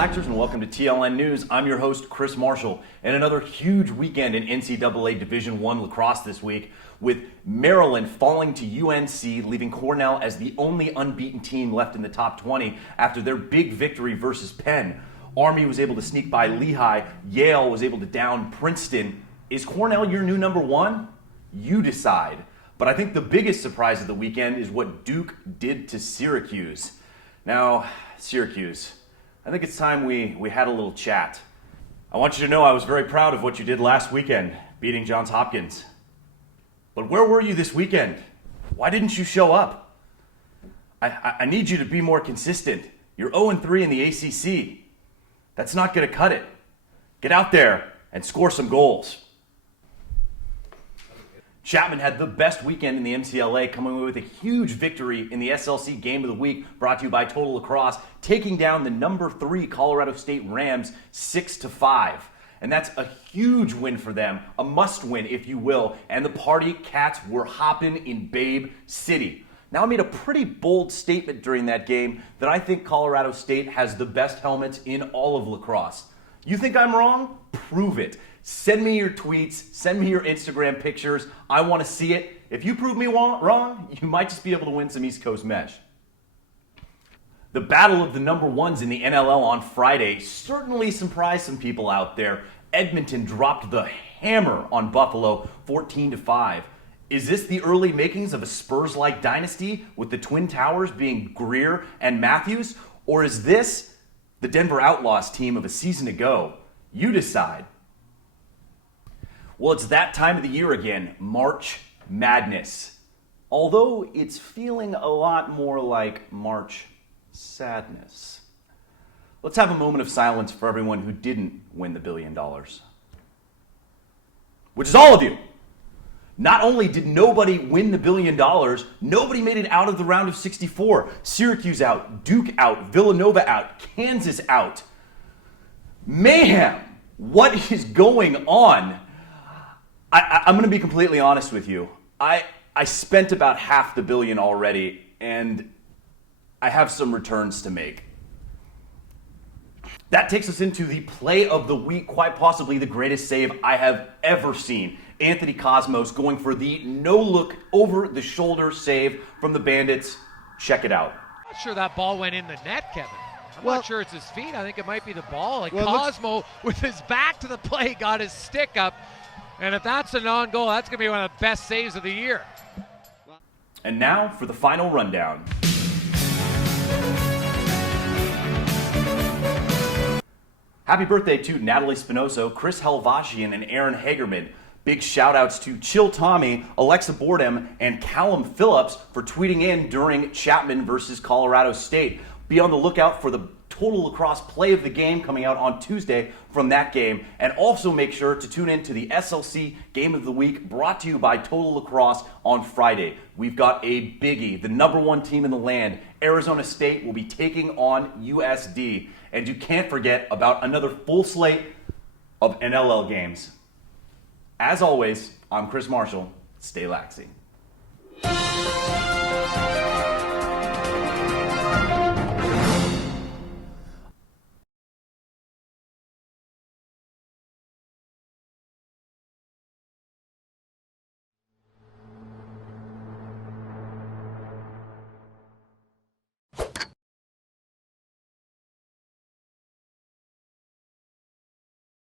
Laxers, and welcome to TLN News. I'm your host, Chris Marshall, and another huge weekend in NCAA Division I lacrosse this week, with Maryland falling to UNC, leaving Cornell as the only unbeaten team left in the top 20 after their big victory versus Penn. Army was able to sneak by Lehigh. Yale was able to down Princeton. Is Cornell your new number one? You decide. But I think the biggest surprise of the weekend is what Duke did to Syracuse. Now, Syracuse, I think it's time we had a little chat. I want you to know I was very proud of what you did last weekend, beating Johns Hopkins. But where were you this weekend? Why didn't you show up? I need you to be more consistent. You're 0-3 in the ACC. That's not going to cut it. Get out there and score some goals. Chapman had the best weekend in the MCLA, coming away with a huge victory in the SLC Game of the Week, brought to you by Total Lacrosse, taking down the number 3 Colorado State Rams 6-5. And that's a huge win for them, a must-win, if you will. And the party cats were hopping in Babe City. Now, I made a pretty bold statement during that game that I think Colorado State has the best helmets in all of lacrosse. You think I'm wrong? Prove it. Send me your tweets, send me your Instagram pictures. I want to see it. If you prove me wrong, you might just be able to win some East Coast mesh. The battle of the number ones in the NLL on Friday certainly surprised some people out there. Edmonton dropped the hammer on Buffalo 14-5. Is this the early makings of a Spurs-like dynasty with the Twin Towers being Greer and Matthews? Or is this the Denver Outlaws team of a season ago? You decide. Well, it's that time of the year again, March Madness. Although it's feeling a lot more like March Sadness. Let's have a moment of silence for everyone who didn't win the $1 billion. Which is all of you. Not only did nobody win the $1 billion, nobody made it out of the round of 64. Syracuse out, Duke out, Villanova out, Kansas out. Mayhem! What is going on? I'm going to be completely honest with you. I spent about half the $1 billion already, and I have some returns to make. That takes us into the play of the week, quite possibly the greatest save I have ever seen. Anthony Cosmos going for the no-look, over-the-shoulder save from the Bandits. Check it out. I'm not sure that ball went in the net, Kevin. I'm not sure it's his feet. I think it might be the ball. Cosmo, with his back to the play, got his stick up. And if that's a non-goal, that's going to be one of the best saves of the year. And now for the final rundown. Happy birthday to Natalie Spinoso, Chris Helvashian, and Aaron Hagerman. Big shout-outs to Chill Tommy, Alexa Boredom, and Callum Phillips for tweeting in during Chapman versus Colorado State. Be on the lookout for the Total Lacrosse play of the game coming out on Tuesday from that game. And also make sure to tune in to the SLC Game of the Week brought to you by Total Lacrosse on Friday. We've got a biggie. The number 1 team in the land, Arizona State, will be taking on USD. And you can't forget about another full slate of NLL games. As always, I'm Chris Marshall. Stay laxy.